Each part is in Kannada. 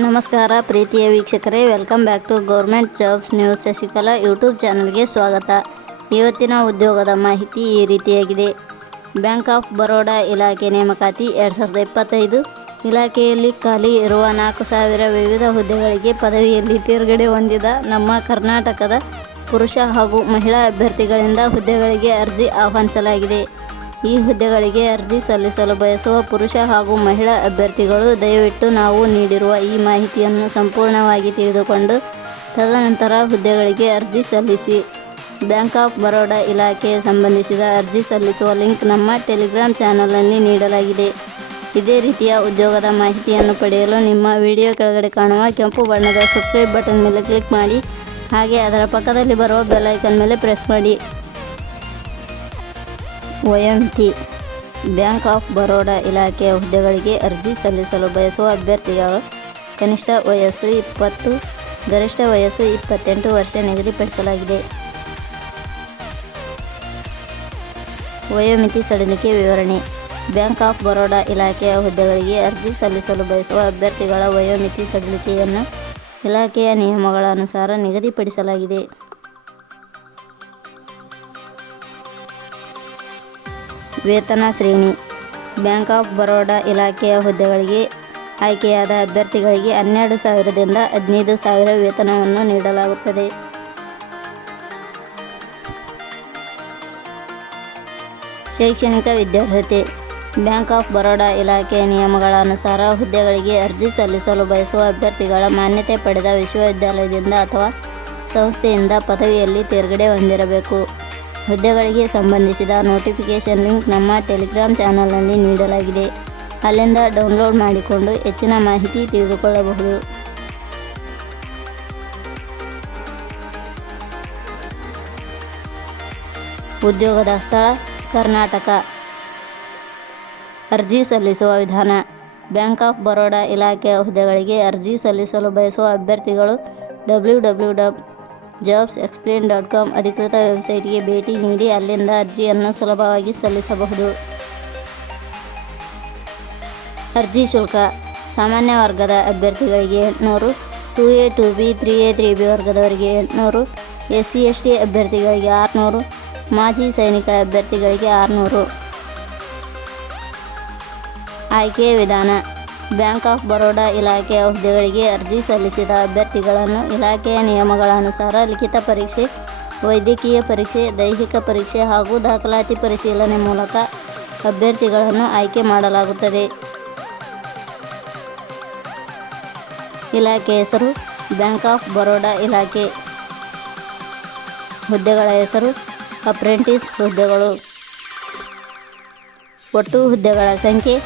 ನಮಸ್ಕಾರ ಪ್ರೀತಿಯ ವೀಕ್ಷಕರೇ, welcome back to government jobs news Shashikala YouTube ಚಾನಲ್ಗೆ ಸ್ವಾಗತ. ಇವತ್ತಿನ ಉದ್ಯೋಗದ ಮಾಹಿತಿ ಈ ರೀತಿಯಾಗಿದೆ. ಬ್ಯಾಂಕ್ ಆಫ್ ಬರೋಡಾ ಇಲಾಖೆ ನೇಮಕಾತಿ 2025. ಇಲಾಖೆಯಲ್ಲಿ ಖಾಲಿ ಇರುವ 4,000 ವಿವಿಧ ಹುದ್ದೆಗಳಿಗೆ ಪದವಿಯಲ್ಲಿ ತೇರ್ಗಡೆ ಹೊಂದಿದ ನಮ್ಮ ಕರ್ನಾಟಕದ ಪುರುಷ ಹಾಗೂ ಮಹಿಳಾ ಅಭ್ಯರ್ಥಿಗಳಿಂದ ಹುದ್ದೆಗಳಿಗೆ ಅರ್ಜಿ ಆಹ್ವಾನಿಸಲಾಗಿದೆ. ಈ ಹುದ್ದೆಗಳಿಗೆ ಅರ್ಜಿ ಸಲ್ಲಿಸಲು ಬಯಸುವ ಪುರುಷ ಹಾಗೂ ಮಹಿಳಾ ಅಭ್ಯರ್ಥಿಗಳು ದಯವಿಟ್ಟು ನಾವು ನೀಡಿರುವ ಈ ಮಾಹಿತಿಯನ್ನು ಸಂಪೂರ್ಣವಾಗಿ ತಿಳಿದುಕೊಂಡು ತದನಂತರ ಹುದ್ದೆಗಳಿಗೆ ಅರ್ಜಿ ಸಲ್ಲಿಸಿ. ಬ್ಯಾಂಕ್ ಆಫ್ ಬರೋಡಾ ಇಲಾಖೆಗೆ ಸಂಬಂಧಿಸಿದ ಅರ್ಜಿ ಸಲ್ಲಿಸುವ ಲಿಂಕ್ ನಮ್ಮ ಟೆಲಿಗ್ರಾಮ್ ಚಾನಲ್ನಲ್ಲಿ ನೀಡಲಾಗಿದೆ. ಇದೇ ರೀತಿಯ ಉದ್ಯೋಗದ ಮಾಹಿತಿಯನ್ನು ಪಡೆಯಲು ನಿಮ್ಮ ವಿಡಿಯೋ ಕೆಳಗಡೆ ಕಾಣುವ ಕೆಂಪು ಬಣ್ಣದ ಸಬ್ಸ್ಕ್ರೈಬ್ ಬಟನ್ ಮೇಲೆ ಕ್ಲಿಕ್ ಮಾಡಿ, ಹಾಗೆ ಅದರ ಪಕ್ಕದಲ್ಲಿ ಬರುವ ಬೆಲ್ ಐಕಾನ್ ಮೇಲೆ ಪ್ರೆಸ್ ಮಾಡಿ. ವಯೋಮಿತಿ: ಬ್ಯಾಂಕ್ ಆಫ್ ಬರೋಡಾ ಇಲಾಖೆಯ ಹುದ್ದೆಗಳಿಗೆ ಅರ್ಜಿ ಸಲ್ಲಿಸಲು ಬಯಸುವ ಅಭ್ಯರ್ಥಿಗಳ ಕನಿಷ್ಠ ವಯಸ್ಸು 20, ಗರಿಷ್ಠ ವಯಸ್ಸು 28 ವರ್ಷ ನಿಗದಿಪಡಿಸಲಾಗಿದೆ. ವಯೋಮಿತಿ ಸಡಿಲಿಕೆ ವಿವರಣೆ: ಬ್ಯಾಂಕ್ ಆಫ್ ಬರೋಡಾ ಇಲಾಖೆಯ ಹುದ್ದೆಗಳಿಗೆ ಅರ್ಜಿ ಸಲ್ಲಿಸಲು ಬಯಸುವ ಅಭ್ಯರ್ಥಿಗಳ ವಯೋಮಿತಿ ಸಡಿಲಿಕೆಯನ್ನು ಇಲಾಖೆಯ ನಿಯಮಗಳ ಅನುಸಾರ ನಿಗದಿಪಡಿಸಲಾಗಿದೆ. ವೇತನ ಶ್ರೇಣಿ: ಬ್ಯಾಂಕ್ ಆಫ್ ಬರೋಡಾ ಇಲಾಖೆಯ ಹುದ್ದೆಗಳಿಗೆ ಆಯ್ಕೆಯಾದ ಅಭ್ಯರ್ಥಿಗಳಿಗೆ 12,000ದಿಂದ 15,000 ವೇತನವನ್ನು ನೀಡಲಾಗುತ್ತದೆ. ಶೈಕ್ಷಣಿಕ ವಿದ್ಯಾರ್ಹತೆ: ಬ್ಯಾಂಕ್ ಆಫ್ ಬರೋಡಾ ಇಲಾಖೆಯ ನಿಯಮಗಳ ಅನುಸಾರ ಹುದ್ದೆಗಳಿಗೆ ಅರ್ಜಿ ಸಲ್ಲಿಸಲು ಬಯಸುವ ಅಭ್ಯರ್ಥಿಗಳ ಮಾನ್ಯತೆ ಪಡೆದ ವಿಶ್ವವಿದ್ಯಾಲಯದಿಂದ ಅಥವಾ ಸಂಸ್ಥೆಯಿಂದ ಪದವಿಯಲ್ಲಿ ತೇರ್ಗಡೆ ಹೊಂದಿರಬೇಕು. ಹುದ್ದೆಗಳಿಗೆ ಸಂಬಂಧಿಸಿದ ನೋಟಿಫಿಕೇಷನ್ ಲಿಂಕ್ ನಮ್ಮ ಟೆಲಿಗ್ರಾಮ್ ಚಾನಲ್ನಲ್ಲಿ ನೀಡಲಾಗಿದೆ. ಅಲ್ಲಿಂದ ಡೌನ್ಲೋಡ್ ಮಾಡಿಕೊಂಡು ಹೆಚ್ಚಿನ ಮಾಹಿತಿ ತಿಳಿದುಕೊಳ್ಳಬಹುದು. ಉದ್ಯೋಗದ ಸ್ಥಳ: ಕರ್ನಾಟಕ. ಅರ್ಜಿ ಸಲ್ಲಿಸುವ ವಿಧಾನ: ಬ್ಯಾಂಕ್ ಆಫ್ ಬರೋಡಾ ಇಲಾಖೆಯ ಹುದ್ದೆಗಳಿಗೆ ಅರ್ಜಿ ಸಲ್ಲಿಸಲು ಬಯಸುವ ಅಭ್ಯರ್ಥಿಗಳು www.jobsexplain.com ಅಧಿಕೃತ ವೆಬ್ಸೈಟ್ಗೆ ಭೇಟಿ ನೀಡಿ ಅಲ್ಲಿಂದ ಅರ್ಜಿಯನ್ನು ಸುಲಭವಾಗಿ ಸಲ್ಲಿಸಬಹುದು. ಅರ್ಜಿ ಶುಲ್ಕ: ಸಾಮಾನ್ಯ ವರ್ಗದ ಅಭ್ಯರ್ಥಿಗಳಿಗೆ 800, 2A 2B 3A 3B ವರ್ಗದವರಿಗೆ 800, SC/ST ಅಭ್ಯರ್ಥಿಗಳಿಗೆ 600, ಮಾಜಿ ಸೈನಿಕ ಅಭ್ಯರ್ಥಿಗಳಿಗೆ 600. ಆಯ್ಕೆ ವಿಧಾನ: ಬ್ಯಾಂಕ್ ಆಫ್ ಬರೋಡಾ ಇಲಾಖೆಯ ಹುದ್ದೆಗಳಿಗೆ ಅರ್ಜಿ ಸಲ್ಲಿಸಿದ ಅಭ್ಯರ್ಥಿಗಳನ್ನು ಇಲಾಖೆಯ ನಿಯಮಗಳ ಅನುಸಾರ ಲಿಖಿತ ಪರೀಕ್ಷೆ, ವೈದ್ಯಕೀಯ ಪರೀಕ್ಷೆ, ದೈಹಿಕ ಪರೀಕ್ಷೆ ಹಾಗೂ ದಾಖಲಾತಿ ಪರಿಶೀಲನೆ ಮೂಲಕ ಅಭ್ಯರ್ಥಿಗಳನ್ನು ಆಯ್ಕೆ ಮಾಡಲಾಗುತ್ತದೆ. ಇಲಾಖೆ ಹೆಸರು: ಬ್ಯಾಂಕ್ ಆಫ್ ಬರೋಡಾ ಇಲಾಖೆ. ಹುದ್ದೆಗಳ ಹೆಸರು: ಅಪ್ರೆಂಟಿಸ್ ಹುದ್ದೆಗಳು. ಒಟ್ಟು ಹುದ್ದೆಗಳ ಸಂಖ್ಯೆ: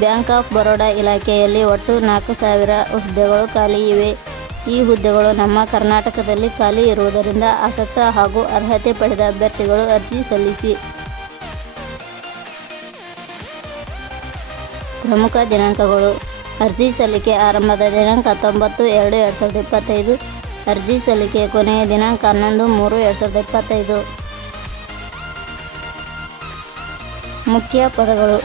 ಬ್ಯಾಂಕ್ ಆಫ್ ಬರೋಡಾ ಇಲಾಖೆಯಲ್ಲಿ ಒಟ್ಟು 4,000 ಹುದ್ದೆಗಳು ಖಾಲಿ ಇವೆ. ಈ ಹುದ್ದೆಗಳು ನಮ್ಮ ಕರ್ನಾಟಕದಲ್ಲಿ ಖಾಲಿ ಇರುವುದರಿಂದ ಆಸಕ್ತ ಹಾಗೂ ಅರ್ಹತೆ ಪಡೆದ ಅಭ್ಯರ್ಥಿಗಳು ಅರ್ಜಿ ಸಲ್ಲಿಸಿ. ಪ್ರಮುಖ ದಿನಾಂಕಗಳು: ಅರ್ಜಿ ಸಲ್ಲಿಕೆ ಆರಂಭದ ದಿನಾಂಕ 19/2/2025. ಅರ್ಜಿ ಸಲ್ಲಿಕೆ ಕೊನೆಯ ದಿನಾಂಕ 11/3/2025. ಮುಖ್ಯ ಪದಗಳು: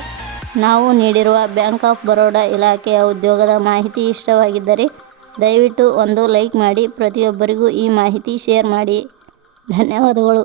ನಾವು ನೀಡಿರುವ ಬ್ಯಾಂಕ್ ಆಫ್ ಬರೋಡಾ ಇಲಾಖೆಯ ಉದ್ಯೋಗದ ಮಾಹಿತಿ ಇಷ್ಟವಾಗಿದ್ದರೆ ದಯವಿಟ್ಟು ಒಂದು ಲೈಕ್ ಮಾಡಿ, ಪ್ರತಿಯೊಬ್ಬರಿಗೂ ಈ ಮಾಹಿತಿ ಶೇರ್ ಮಾಡಿ. ಧನ್ಯವಾದಗಳು.